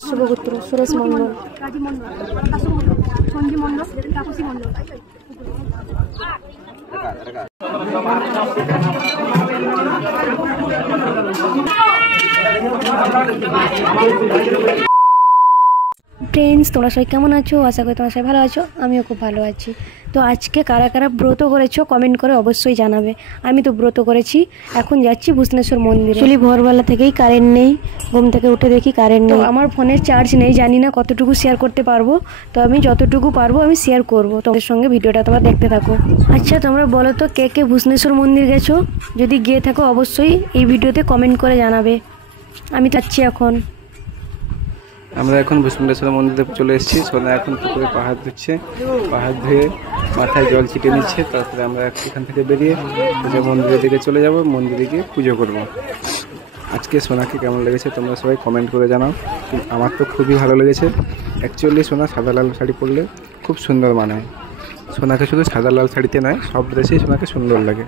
শুভপুত্র Suresh Mondal, Rajib Mondal, কাশু Mondal, Sanjeev Mondal, Tapasi Mondal. Friends, তোমরা সবাই কেমন আছো? আশা করি তোমরা সবাই ভালো আছো। আমিও খুব ভালো আছি। তো আজকে কারা কারা ব্রত করেছো কমেন্ট করে অবশ্যই জানাবে। আমি তো ব্রত করেছি। এখন যাচ্ছি ভূষণেশ্বর মন্দিরে। চলি ভোরবেলা থেকেই কারেন্ট নেই, ঘুম থেকে উঠে দেখি কারেন্ট নেই। আমার ফোনের চার্জ নেই, জানি না কতটুকু শেয়ার করতে পারবো। তো আমি যতটুকু পারবো আমি শেয়ার করবো। তোমাদের সঙ্গে ভিডিওটা তোমরা দেখতে থাকো। আচ্ছা, তোমরা বলো তো কে কে ভূষণেশ্বর মন্দির গেছো? যদি গিয়ে থাকো অবশ্যই এই ভিডিওতে কমেন্ট করে জানাবে। আমি যাচ্ছি এখন। আমরা এখন ভূষণেশ্বর মন্দিরে চলে এসেছি। সোনা এখন পুকুরে পাহাড় ধুচ্ছে, পাহাড় ধুয়ে মাথায় জল ছিটিয়ে নিচ্ছে। তারপরে আমরা এখান থেকে বেরিয়ে মন্দিরের দিকে চলে যাব, মন্দিরে গিয়ে পুজো করব। আজকে সোনাকে কেমন লেগেছে তোমরা সবাই কমেন্ট করে জানাও। আমার তো খুবই ভালো লেগেছে। অ্যাকচুয়ালি সোনা সাদা লাল শাড়ি পরলে খুব সুন্দর মানায়। সোনাকে শুধু সাদা লাল শাড়িতে নয়, সব ড্রেসেই সোনাকে সুন্দর লাগে।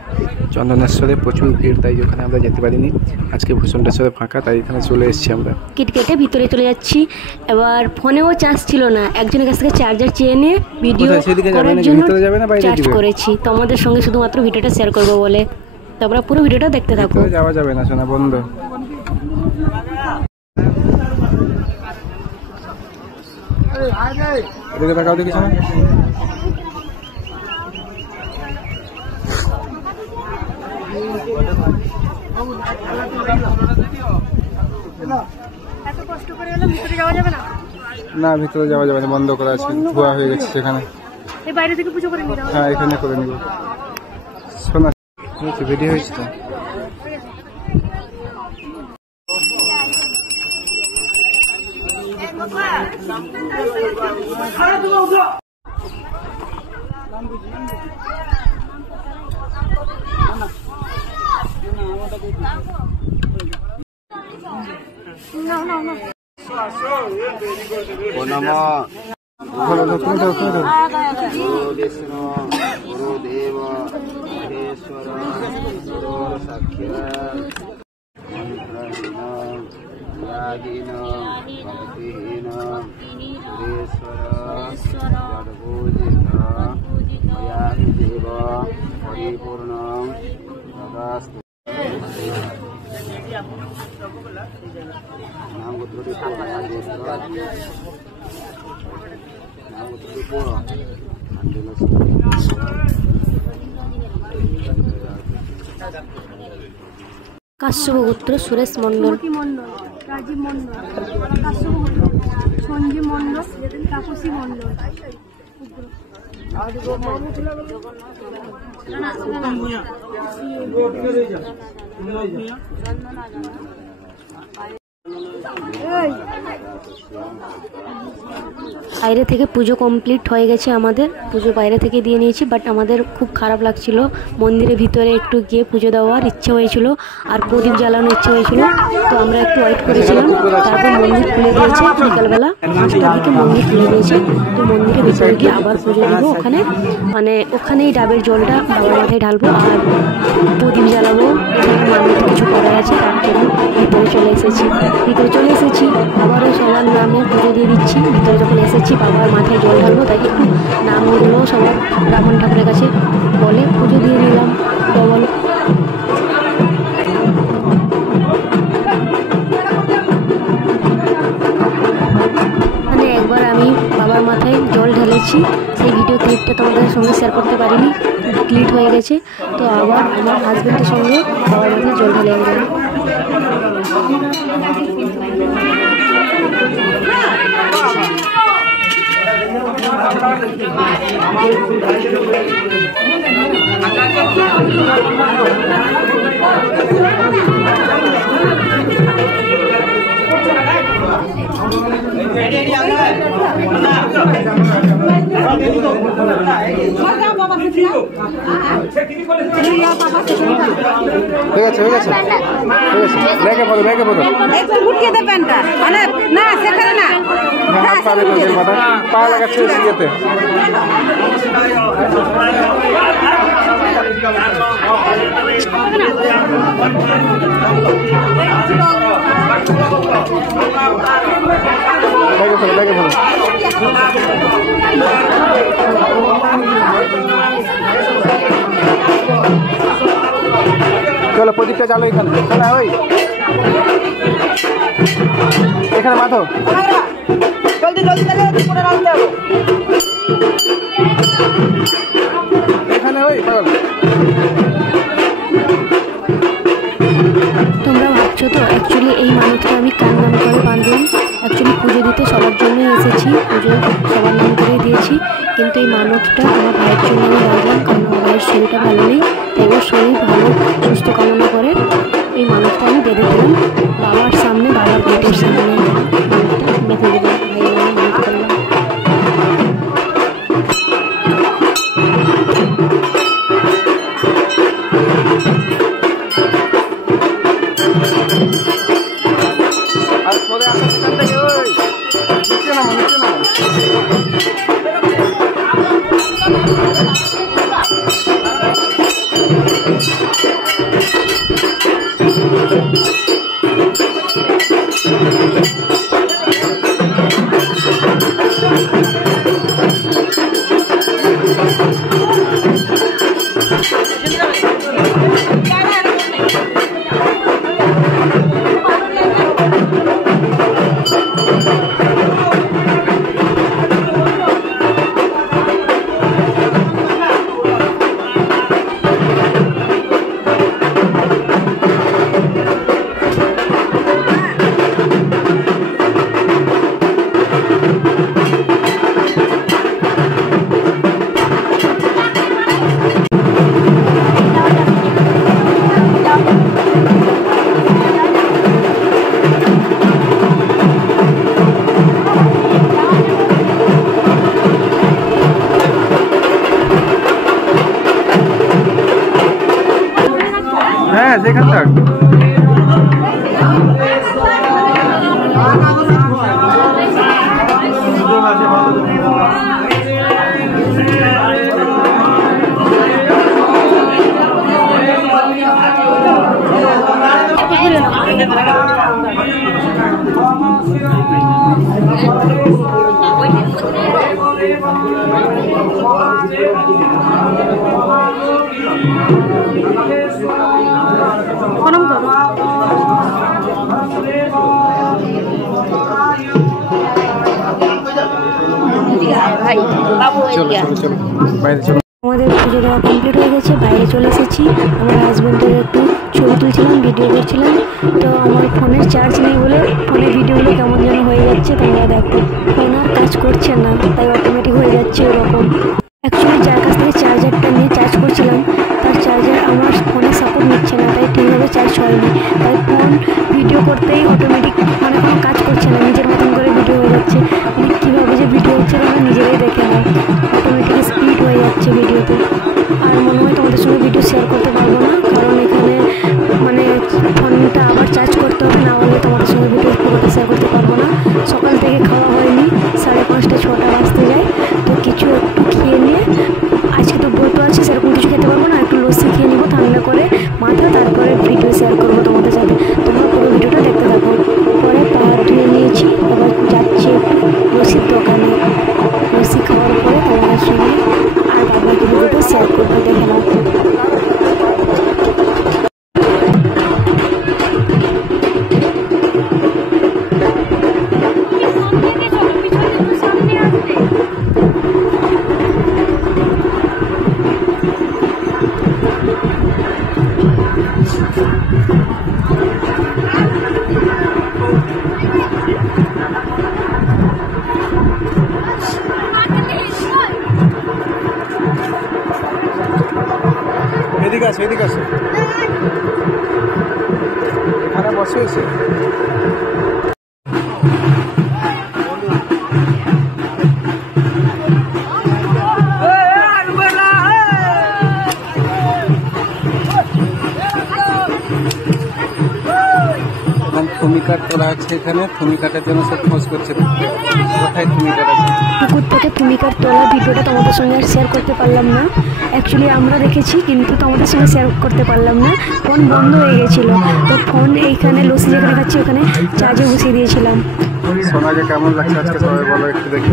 চন্দনেশ্বরে প্রচুর ভিড়, তাই ওখানে আমরা যেতে পারিনি। আজকে ভূষণেশ্বরে ফাঁকা, তাই এখানে চলে এসেছি আমরা। কেটে ভিতরে চলে যাচ্ছি। এবার ফোনেও চার্জ ছিল না, একজনের কাছ থেকে চার্জার চেয়ে নিয়ে ভিডিও করার জন্য চার্জ করেছি। তোমাদের সঙ্গে শুধুমাত্র ভিডিওটা শেয়ার করবো বলে। তারপরে পুরো ভিডিওটা দেখতে থাকো। যাওয়া যাবে না সোনা, বন্ধ। এদিকে তাকাও দেখি সোনা। না, ভিতরে যাওয়া যাবে না, বন্ধ করা আছে, ধোয়া হয়ে গেছে সেখানে। বাইরে থেকে পুজো করে নিলাম। হ্যাঁ, এখানে করে নিব। শোনা ভিডিও হয়েছে তো। কাশ্যপপুত্র সুরেশ মন্ডল, মন্ডল, রাজীব মন্ডল, কাশু মন্ডল, সঞ্জীব মন্ডল, তাপসী মন্ডল। বাইরে থেকে পুজো কমপ্লিট হয়ে গেছে। আমাদের পুজো বাইরে থেকে দিয়ে নিয়েছি, বাট আমাদের খুব খারাপ লাগছিল। মন্দিরের ভিতরে একটু গিয়ে পুজো দেওয়ার ইচ্ছে হয়েছিল, আর প্রদীপ জ্বালানোর ইচ্ছে হয়েছিল। তো আমরা একটু ওয়েট করেছিলাম। তারপর মন্দির খুলে দিয়েছে বিকালবেলা 5টার দিকে মন্দির খুলে দিয়েছে। তো মন্দিরের ভিতরে গিয়ে আবার পুজো দিব। ওখানেই ডাবের জলটা বাবার মাথায় ঢালবো আর প্রদীপ জ্বালাবো। এখানে মান্যত কিছু করার আছে, তার জন্য ভিতরে চলে এসেছি। আবারও সবার নামে পুজো দিয়ে দিচ্ছি। ভিতরে যখন এসেছি বাবার মাথায় জল ঢালবো, তাই একটু নামগুলো সবার ব্রাহ্মণ ঠাকুরের কাছে বলে পুজো দিয়ে নিলাম। ডবল একবার আমি বাবার মাথায় জল ঢেলেছি, সেই ভিডিও ক্লিপটা তোমাদের সঙ্গে শেয়ার করতে পারিনি, ডিলিট হয়ে গেছে। তো আবার আমার হাজব্যান্ডের সঙ্গে বাবার মাথায় জল ঢেলে গেলাম। হয়ে গেছে ব্যাগে পড়ো একটু গুটিয়ে দে প্যান্টটা। না সেখানে না, হাত পা বের করে পা লাগাচ্ছে সিয়েতে। হবে না। ফেলো ব্যাগে ফেলো। চলো প্রদীপটা চালো এখানে, ওই এখানে মাথো জলদি জলদি এখানে ওই পাগল। তোমরা ভাবছো তো অ্যাকচুয়ালি এই মানুষটা আমি কার নাম করে বাঁধলাম। অ্যাকচুয়ালি পুজো দিতে সবার জন্যই এসেছি, পুজো সবার নাম করেই দিয়েছি, কিন্তু এই মানতটা আমার ভাইয়ের জন্য আমি বাঁধলাম, কারণ আমার ভাইয়ের শরীরটা ভালো নেই, তাই ওর শরীর ভালো সুস্থ কামনা করে এই মানতটা আমি বেঁধে দিলাম বাবার সামনে, বাবার গেটের সামনে মানতটা বেঁধে দিলাম, ভাইয়ের নামে মানত করলাম। আর সরে আসা সেখান থেকে ওই নিচে নামো, নিচে নামো। হ্যাঁ সেখান থাক। আমাদের পুজো দেওয়া কমপ্লিট হয়ে গেছে, বাইরে চলে এসেছি। আমার হাজব্যান্ডের একটু ছবি তুলছিলাম, ভিডিও করছিলাম, তো আমার ফোনের চার্জ নেই বলে ফোনের ভিডিওগুলো কেমন যেন হয়ে যাচ্ছে, তোমরা দেখো। ফোন আর কাজ করছে না, তাই অটোমেটিক হয়ে যাচ্ছে এরকম। অ্যাকচুয়ালি যার কাছ থেকে চার্জারটা নিয়ে চার্জ করছিলাম তার চার্জার আমার ফোনে সাপোর্ট নিচ্ছে না, তাই ঠিকভাবে চার্জ হয়নি, তাই ফোন ভিডিও করতেই অটোমেটিক মানে কোনো কাজ করছে না, নিজের মতন করে ভিডিও হয়ে যাচ্ছে। মানে কীভাবে যে ভিডিও হচ্ছে তোমরা নিজেরাই দেখে নাও, অটোমেটিক স্পিড হয়ে যাচ্ছে ভিডিওতে। আর মনে হয় তোমাদের সঙ্গে ভিডিও শেয়ার করতে পারবো না, কারণ এখানে মানে ফোনটা আবার চার্জ করতে হবে, না হলে তোমাদের সঙ্গে ভিডিও পুরোটা শেয়ার করতে পারবো না। সকাল থেকে খাওয়া হয়নি, 5:30 6টা বাজতে যায়, তো কিছু একটু খেয়ে নিয়ে, আজকে তো ব্রত আছে সেরকম কিছু খেতে পারবো না, একটু লস্যি খেয়ে নিবো ঠান্ডা করে মাথা, তারপরে ভিডিও শেয়ার করবো তোমাদের সাথে। তোমরা পুরো ভিডিওটা দেখতে থাকো। পরে পা ধুয়ে নিয়েছি, এবার যাচ্ছি একটু লস্যির দোকানে, লস্যি খাওয়ার পরে তোমাদের সঙ্গে আর বাবাকে ভিডিওটা শেয়ার করবো, দেখে নাও। এদিকে আসো, এদিকে আসো, এখানে বসে এসে থমি কাঠ তোলা আছে, এখানে থমি কাঠের জন্য সব খোঁজ করছে, কোথায় থমি কাঠ আছে। পুকুর থেকে থমি কাঠ তোলা ভিডিওটা তোমাদের সঙ্গে আর শেয়ার করতে পারলাম না, অ্যাকচুয়ালি আমরা দেখেছি কিন্তু তোমাদের সঙ্গে শেয়ার করতে পারলাম না, ফোন বন্ধ হয়ে গেছিলো, তো ফোন এইখানে লস্যি যেখানে খাচ্ছি ওখানে চার্জে বসিয়ে দিয়েছিলাম। সোনাকে কেমন লাগছে আজকে সবাই বলো একটু দেখি।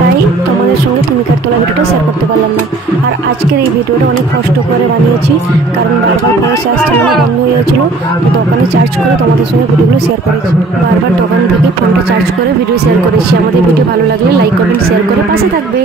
তাই তোমাদের সঙ্গে পিমিকার তোলা ভিডিওটা শেয়ার করতে পারলাম না। আর আজকের এই ভিডিওটা অনেক কষ্ট করে বানিয়েছি, কারণ বারবার ফোনের চার্জ চালানো বন্ধ হয়ে গেছিলো। তো দোকানে চার্জ করে তোমাদের সঙ্গে ভিডিওগুলো শেয়ার করেছি। বারবার দোকান থেকে ফোনটা চার্জ করে ভিডিও শেয়ার করেছি। আমাদের ভিডিও ভালো লাগলে লাইক কমেন্ট শেয়ার করে পাশে থাকবে।